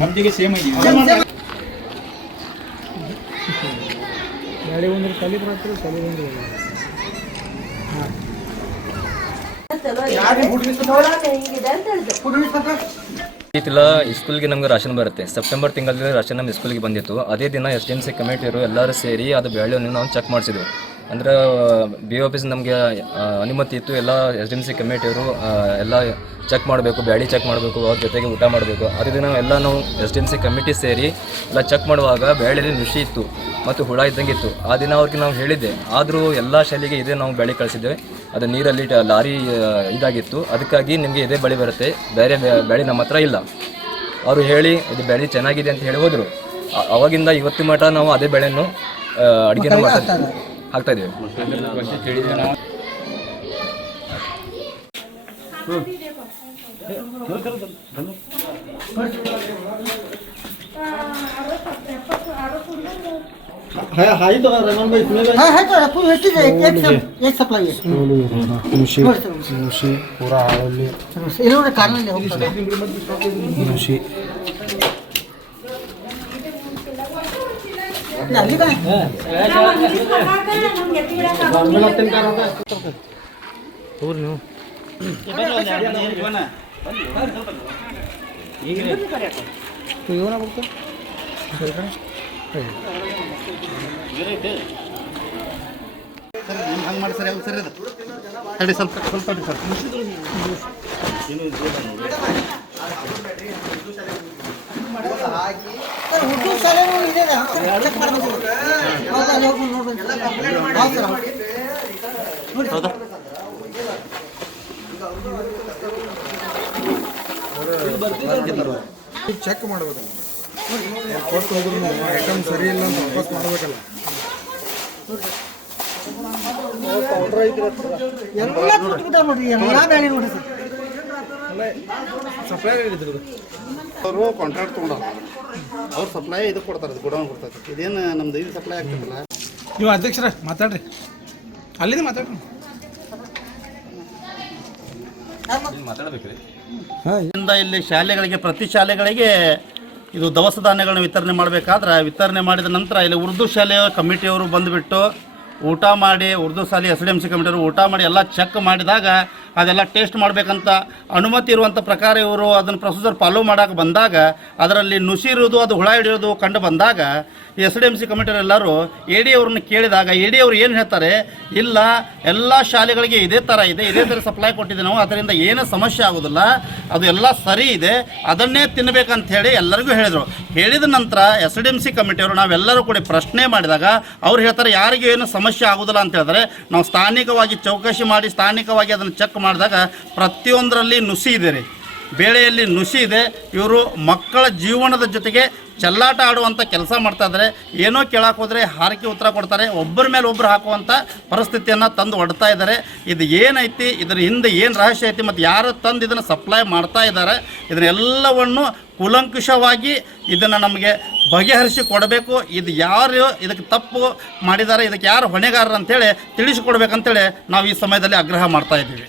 ನಮ್ದಿಗೆ same ಆಗಿ ಗಾಡಿ ಒಂದು ಕಲಿ ಬರ್ತಾರೆ ಕಲಿ ಒಂದು ಇಲ್ಲ ಸ್ಕೂಲ್ಗೆ ನಮ್ಗೆ ರಾಷನ್ ಬರುತ್ತೆ. ಸೆಪ್ಟೆಂಬರ್ ತಿಂಗಳಲ್ಲಿ ರಾಷನ್ ನಮ್ಮ ಸ್ಕೂಲ್ಗೆ ಬಂದಿತ್ತು. ಅದೇ ದಿನ SDMC ಕಮಿಟಿಯವರು ಎಲ್ಲರೂ ಸೇರಿ ಅದು ಬೆಳೆಯನ್ನು ನಾವು ಚೆಕ್ ಮಾಡಿಸಿದ್ವಿ. ಅಂದರೆ BO ಆಫೀಸ್ ನಮಗೆ ಅನುಮತಿ ಇತ್ತು. ಎಲ್ಲ SDMC ಕಮಿಟಿಯವರು ಎಲ್ಲ ಚೆಕ್ ಮಾಡಬೇಕು, ಬ್ಯಾಡಿ ಚೆಕ್ ಮಾಡಬೇಕು, ಅವ್ರ ಜೊತೆಗೆ ಊಟ ಮಾಡಬೇಕು. ಅದೇ ದಿನ ಎಲ್ಲ ನಾವು SDMC ಕಮಿಟಿ ಸೇರಿ ಎಲ್ಲ ಚೆಕ್ ಮಾಡುವಾಗ ಬೆಳೆಯಲ್ಲಿ ನುಷಿ ಇತ್ತು ಮತ್ತು ಹುಳ ಇದ್ದಂಗೆ ಇತ್ತು. ಆ ದಿನ ಅವ್ರಿಗೆ ನಾವು ಹೇಳಿದ್ದೆ, ಆದರೂ ಎಲ್ಲ ಶಾಲೆಗೆ ಇದೇ ನಾವು ಬೆಳೆ ಕಳಿಸಿದ್ದೇವೆ. ಅದು ನೀರಲ್ಲಿ ಲಾರಿ ಇದಾಗಿತ್ತು, ಅದಕ್ಕಾಗಿ ನಿಮಗೆ ಇದೇ ಬೆಳೆ ಬರುತ್ತೆ, ಬೇರೆ ಬೆಳೆ ನಮ್ಮ ಹತ್ರ ಇಲ್ಲ. ಅವರು ಹೇಳಿ ಇದು ಬೆಳೆ ಚೆನ್ನಾಗಿದೆ ಅಂತ ಹೇಳಿ ಹೋದರು. ಅವಾಗಿಂದ ಇವತ್ತು ಮಟ್ಟ ನಾವು ಅದೇ ಬೆಳೆಯನ್ನು ಅಡುಗೆ ಹಾಕ್ತಾ ಇದ್ದೀವಿ. हाई तो रहमान भाई इसमें हां है तो पूरा एक सप्लाई है नुशी पूरा आले इन्होंने कारण ले होता नुशी नहीं का गवर्नमेंट ऑप्शन कर रहा है और नो तो यो ना बोलते ಹಂಗೆ ಮಾಡಿ ಸರ್, ಯಾವಾಗ ಸರ್ ಅದು ತಡಿ ಸ್ವಲ್ಪ ತಡಿ ಸರ್. ಉರ್ದು ಶಾಲೆನೂ ಇದೆ, ಚೆಕ್ ಮಾಡಬೇಕು. ಹೌದಾ ಚೆಕ್ ಮಾಡಬೇಕಲ್ಲ, ಕೊಟ್ಟು ಹೋದ್ರು ಐಟಮ್ ಸರಿ ಇಲ್ಲ ಅಂತ ವಾಪಸ್ ಮಾಡಬೇಕಲ್ಲ. ಎಲ್ಲ ನೋಡ್ರಿ, ಎಲ್ಲ ಬ್ಯಾಳಿ ನೋಡ್ರಿ ಸರ್. ಸಪ್ಲೈ ಹೇಳಿದ್ರು ಅವರು ಕಾಂಟ್ರಾಕ್ಟ್ ತೊಗೊಂಡ್ರ, ಅವ್ರು ಸಪ್ಲೈ ಇದು ಕೊಡ್ತಾರೆ, ಗೋಡೌನ್ ಕೊಡ್ತಾರೆ. ಇದೇನು ನಮ್ದು ಇದು ಸಪ್ಲೈ ಆಗ್ತದಲ್ಲ. ನೀವು ಅಧ್ಯಕ್ಷರ ಮಾತಾಡ್ರಿ, ಅಲ್ಲಿಂದ ಮಾತಾಡ್ರಿ. ಇಲ್ಲಿ ಶಾಲೆಗಳಿಗೆ, ಪ್ರತಿ ಶಾಲೆಗಳಿಗೆ ಇದು ದವಸ ಧಾನ್ಯಗಳನ್ನ ವಿತರಣೆ ಮಾಡಬೇಕಾದ್ರೆ, ವಿತರಣೆ ಮಾಡಿದ ನಂತರ ಇಲ್ಲಿ ಉರ್ದು ಶಾಲೆಯ ಕಮಿಟಿಯವರು ಬಂದುಬಿಟ್ಟು ಊಟ ಮಾಡಿ, ಉರ್ದು ಶಾಲೆ SDMC ಕಮಿಟಿಯವರು ಊಟ ಮಾಡಿ ಎಲ್ಲ ಚೆಕ್ ಮಾಡಿದಾಗ ಅದೆಲ್ಲ ಟೇಸ್ಟ್ ಮಾಡಬೇಕಂತ ಅನುಮತಿ ಇರುವಂಥ ಪ್ರಕಾರ ಇವರು ಅದನ್ನು ಪ್ರೊಸೀಜರ್ ಫಾಲೋ ಮಾಡೋಕೆ ಬಂದಾಗ ಅದರಲ್ಲಿ ನುಸಿ ಇರೋದು, ಅದು ಹುಳ ಹಿಡಿಯೋದು ಕಂಡು ಬಂದಾಗ SDMC ಕಮಿಟಿಯವರೆಲ್ಲರೂ AD ಅವ್ರನ್ನ ಕೇಳಿದಾಗ AD ಅವರು ಏನು ಹೇಳ್ತಾರೆ, ಇಲ್ಲ ಎಲ್ಲ ಶಾಲೆಗಳಿಗೆ ಇದೇ ಥರ ಇದೆ, ಇದೇ ಥರ ಸಪ್ಲೈ ಕೊಟ್ಟಿದ್ದೆ ನಾವು, ಅದರಿಂದ ಏನೂ ಸಮಸ್ಯೆ ಆಗೋದಿಲ್ಲ, ಅದು ಎಲ್ಲ ಸರಿ ಇದೆ, ಅದನ್ನೇ ತಿನ್ನಬೇಕಂತ ಹೇಳಿ ಎಲ್ಲರಿಗೂ ಹೇಳಿದರು. ಹೇಳಿದ ನಂತರ SDMC ಕಮಿಟಿಯವರು ನಾವೆಲ್ಲರೂ ಕೂಡ ಪ್ರಶ್ನೆ ಮಾಡಿದಾಗ ಅವ್ರು ಹೇಳ್ತಾರೆ, ಯಾರಿಗೂ ಏನು ಸಮಸ್ಯೆ ಆಗೋದಿಲ್ಲ ಅಂತ ಹೇಳಿದ್ರೆ, ನಾವು ಸ್ಥಾನಿಕವಾಗಿ ಚೌಕಶಿ ಮಾಡಿ ಸ್ಥಾನಿಕವಾಗಿ ಅದನ್ನು ಚೆಕ್ ಮಾಡಿದಾಗ ಪ್ರತಿಯೊಂದರಲ್ಲಿ ನುಸಿ ಇದೆ ರೀ, ಬೇಳೆಯಲ್ಲಿ ನುಸಿ ಇದೆ. ಇವರು ಮಕ್ಕಳ ಜೀವನದ ಜೊತೆಗೆ ಚೆಲ್ಲಾಟ ಆಡುವಂಥ ಕೆಲಸ ಮಾಡ್ತಾ ಇದ್ದಾರೆ. ಏನೋ ಕೇಳಕ್ಕೆ ಹೋದರೆ ಹಾರಿಕೆ ಉತ್ತರ ಕೊಡ್ತಾರೆ, ಒಬ್ಬರ ಮೇಲೆ ಒಬ್ಬರು ಹಾಕುವಂಥ ಪರಿಸ್ಥಿತಿಯನ್ನು ತಂದು ಒಡ್ತಾ ಇದ್ದಾರೆ. ಇದು ಏನೈತಿ, ಇದರ ಹಿಂದೆ ಏನು ರಹಸ್ಯ ಐತಿ, ಮತ್ತು ಯಾರು ತಂದು ಇದನ್ನು ಸಪ್ಲೈ ಮಾಡ್ತಾ ಇದ್ದಾರೆ, ಇದನ್ನೆಲ್ಲವನ್ನು ಕೂಲಂಕುಷವಾಗಿ ಇದನ್ನು ನಮಗೆ ಬಗೆಹರಿಸಿ ಕೊಡಬೇಕು. ಇದು ಯಾರು ಇದಕ್ಕೆ ತಪ್ಪು ಮಾಡಿದ್ದಾರೆ, ಇದಕ್ಕೆ ಯಾರು ಹೊಣೆಗಾರರು ಅಂತೇಳಿ ತಿಳಿಸಿಕೊಡ್ಬೇಕಂತೇಳಿ ನಾವು ಈ ಸಮಯದಲ್ಲಿ ಆಗ್ರಹ ಮಾಡ್ತಾ ಇದ್ದೀವಿ.